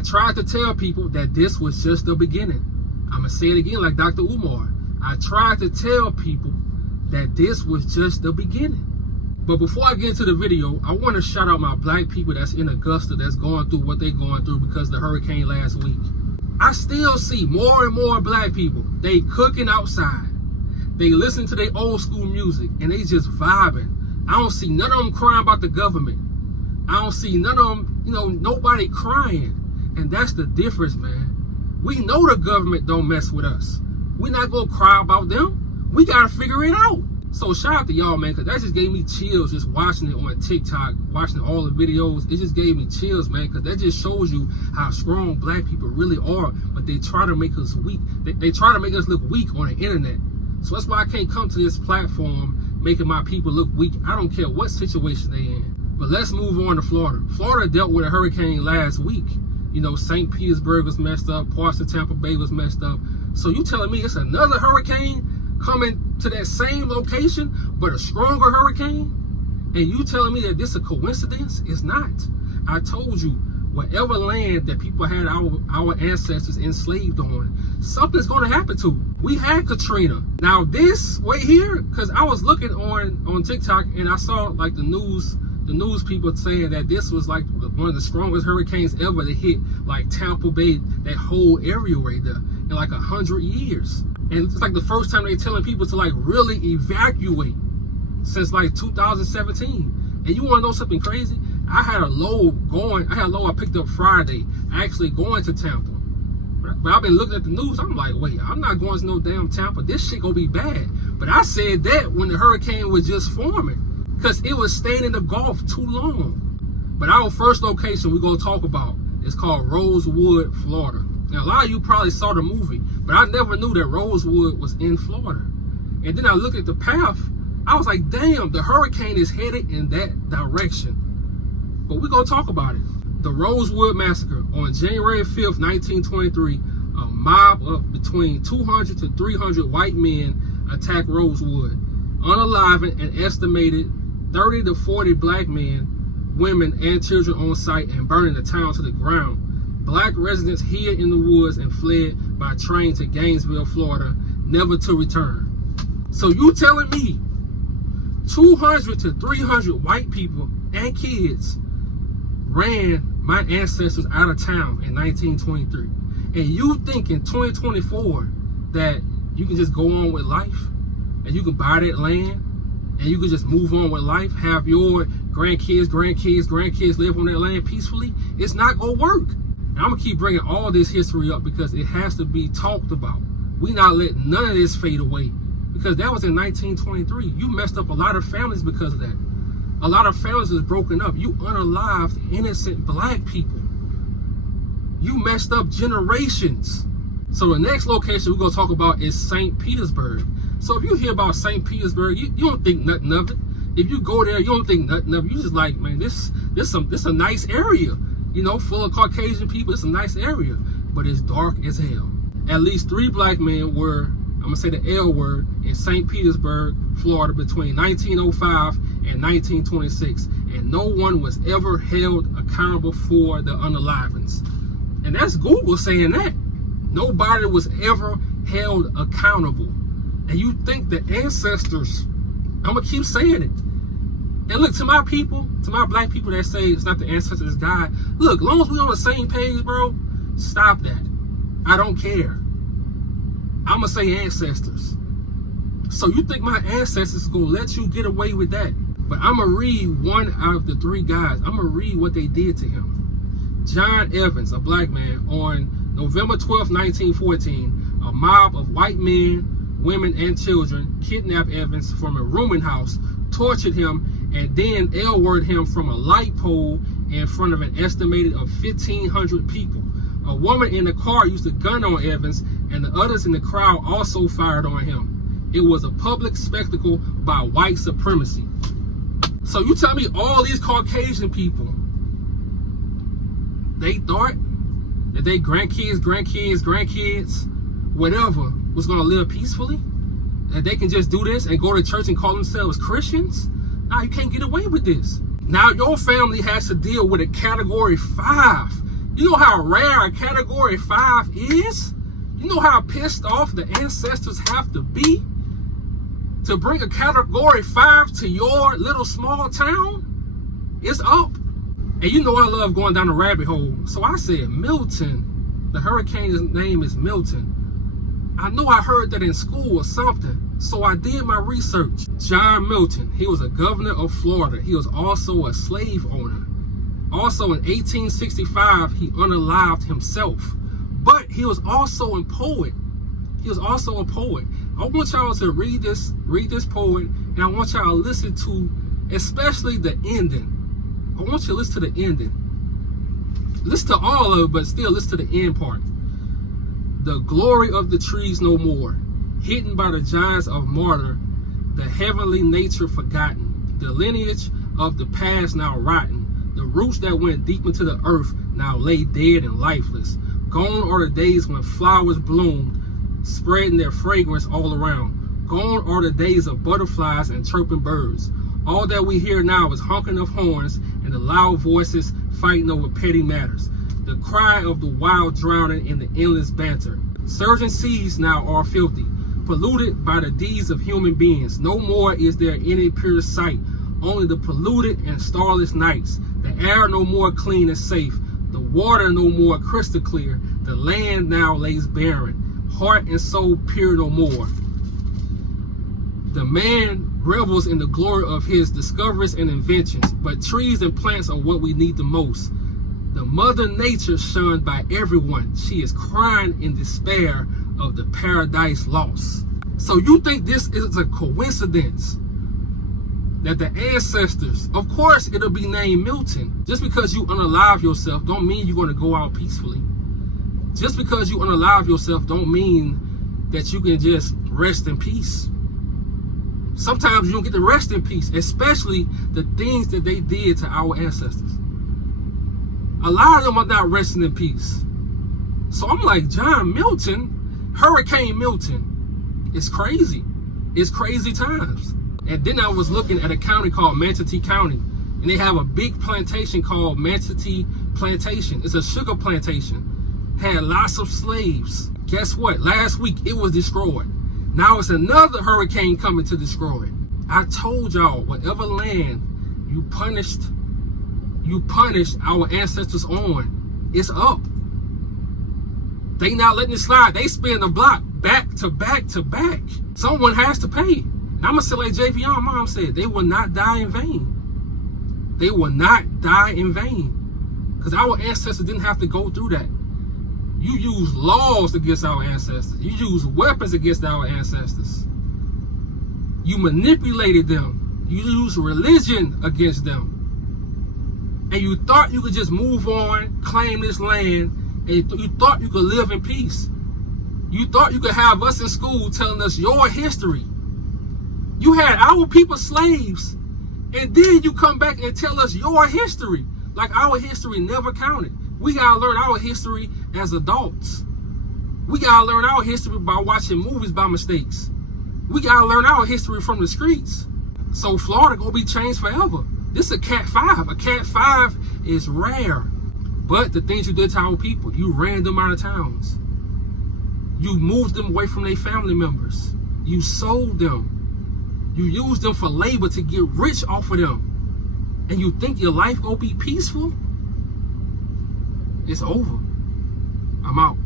I tried to tell people that this was just the beginning. I'm going to say it again like Dr. Umar. I tried to tell people that this was just the beginning. But before I get into the video, I want to shout out my black people that's in Augusta that's going through what they're going through because of the hurricane last week. I still see more and more black people. They cooking outside. They listen to their old school music and they just vibing. I don't see none of them crying about the government. I don't see none of them, nobody crying. And that's the difference, man. We know the government don't mess with us. We're not going to cry about them. We got to figure it out. So shout out to y'all, man, because that just gave me chills just watching it on TikTok, watching all the videos. It just gave me chills, man, because that just shows you how strong black people really are. But they try to make us weak. They try to make us look weak on the internet. So that's why I can't come to this platform making my people look weak. I don't care what situation they in. But let's move on to Florida. Florida dealt with a hurricane last week. St. Petersburg was messed up. Parts of Tampa Bay was messed up. So you telling me it's another hurricane coming to that same location, but a stronger hurricane? And you telling me that this is a coincidence? It's not. I told you, whatever land that people had our ancestors enslaved on, something's going to happen to. We had Katrina. Now this right here, because I was looking on TikTok and I saw like the news people saying that this was like one of the strongest hurricanes ever to hit like Tampa Bay, that whole area right there, in like 100 years. And it's like the first time they're telling people to like really evacuate since like 2017. And you want to know something crazy? I had a load I picked up Friday, actually going to Tampa. But I've been looking at the news. I'm like, wait, I'm not going to no damn Tampa. This shit gonna be bad. But I said that when the hurricane was just forming, because it was staying in the Gulf too long. But our first location we're gonna talk about is called Rosewood, Florida. Now, a lot of you probably saw the movie, but I never knew that Rosewood was in Florida. And then I looked at the path. I was like, damn, the hurricane is headed in that direction. But we're going to talk about it. The Rosewood Massacre on January 5th, 1923, a mob of between 200 to 300 white men attacked Rosewood, unaliving an estimated 30 to 40 black men, women, and children on site and burning the town to the ground. Black residents hid in the woods and fled by train to Gainesville, Florida, never to return. So you telling me 200 to 300 white people and kids ran my ancestors out of town in 1923. And you think in 2024 that you can just go on with life and you can buy that land and you can just move on with life, have your grandkids live on that land peacefully? It's not gonna work. And I'm gonna keep bringing all this history up because it has to be talked about. We not letting none of this fade away, because that was in 1923. You messed up a lot of families because of that. A lot of families was broken up. You unalived innocent black people. You messed up generations. So the next location we're gonna talk about is St. Petersburg. So if you hear about St. Petersburg, you don't think nothing of it. If you go there, you don't think nothing of it. You just like, man, this a nice area, full of Caucasian people. It's a nice area, but it's dark as hell. At least 3 black men were, I'm gonna say the L word, in St. Petersburg, Florida between 1905 and 1926, and no one was ever held accountable for the unalivings. And that's Google saying that. Nobody was ever held accountable. And you think the ancestors, I'm gonna keep saying it. And look, to my people, to my black people that say it's not the ancestors, God, look, as long as we on the same page, bro, stop that. I don't care. I'm gonna say ancestors. So you think my ancestors gonna let you get away with that? But I'm gonna read one out of the 3 guys. I'm gonna read what they did to him. John Evans, a black man, on November 12, 1914, a mob of white men, women, and children kidnapped Evans from a rooming house, tortured him, and then L-worded him from a light pole in front of an estimated of 1,500 people. A woman in the car used a gun on Evans, and the others in the crowd also fired on him. It was a public spectacle by white supremacy. So you tell me all these Caucasian people, they thought that their grandkids, whatever, was gonna live peacefully? That they can just do this and go to church and call themselves Christians? Nah, you can't get away with this. Now your family has to deal with a category 5. You know how rare a Category 5 is? You know how pissed off the ancestors have to be to bring a Category 5 to your little small town? It's up. And you know I love going down the rabbit hole. So I said, Milton. The hurricane's name is Milton. I know I heard that in school or something. So I did my research. John Milton, he was a governor of Florida. He was also a slave owner. Also in 1865, he unalived himself. But he was also a poet. He was also a poet. I want y'all to read this poet, and I want y'all to listen to especially the ending. I want you to listen to the ending. Listen to all of it, but still listen to the end part. The glory of the trees no more, hidden by the giants of martyr, the heavenly nature forgotten, the lineage of the past now rotten, the roots that went deep into the earth now lay dead and lifeless. Gone are the days when flowers bloomed, spreading their fragrance all around. Gone are the days of butterflies and chirping birds. All that we hear now is honking of horns and the loud voices fighting over petty matters. The cry of the wild drowning in the endless banter. Surging seas now are filthy, polluted by the deeds of human beings. No more is there any pure sight, only the polluted and starless nights. The air no more clean and safe, the water no more crystal clear. The land now lays barren, heart and soul pure no more. The man revels in the glory of his discoveries and inventions, but trees and plants are what we need the most. The mother nature shunned by everyone, she is crying in despair of the paradise lost. So you think this is a coincidence that the ancestors, of course it'll be named Milton. Just because you unalive yourself don't mean you're going to go out peacefully. Just because you unalive yourself don't mean that you can just rest in peace. Sometimes you don't get to rest in peace, especially the things that they did to our ancestors. A lot of them are not resting in peace. So I'm like, John Milton, Hurricane Milton, it's crazy. It's crazy times. And then I was looking at a county called Manatee County, and they have a big plantation called Manatee Plantation. It's a sugar plantation. Had lots of slaves. Guess what? Last week it was destroyed. Now it's another hurricane coming to destroy it. I told y'all, whatever land you punished our ancestors on, it's up. They not letting it slide. They spin the block back to back to back. Someone has to pay. And I'm gonna say like JVR mom said, they will not die in vain. They will not die in vain. Because our ancestors didn't have to go through that. You use laws against our ancestors. You use weapons against our ancestors. You manipulated them. You used religion against them. And you thought you could just move on, claim this land, and you thought you could live in peace. You thought you could have us in school telling us your history. You had our people slaves, and then you come back and tell us your history. Like our history never counted. We gotta learn our history as adults. We gotta learn our history by watching movies by mistakes. We gotta learn our history from the streets. So Florida gonna be changed forever. This is a Cat 5. A Cat 5 is rare. But the things you did to our people, you ran them out of towns. You moved them away from their family members. You sold them. You used them for labor to get rich off of them. And you think your life gonna be peaceful? It's over. I'm out.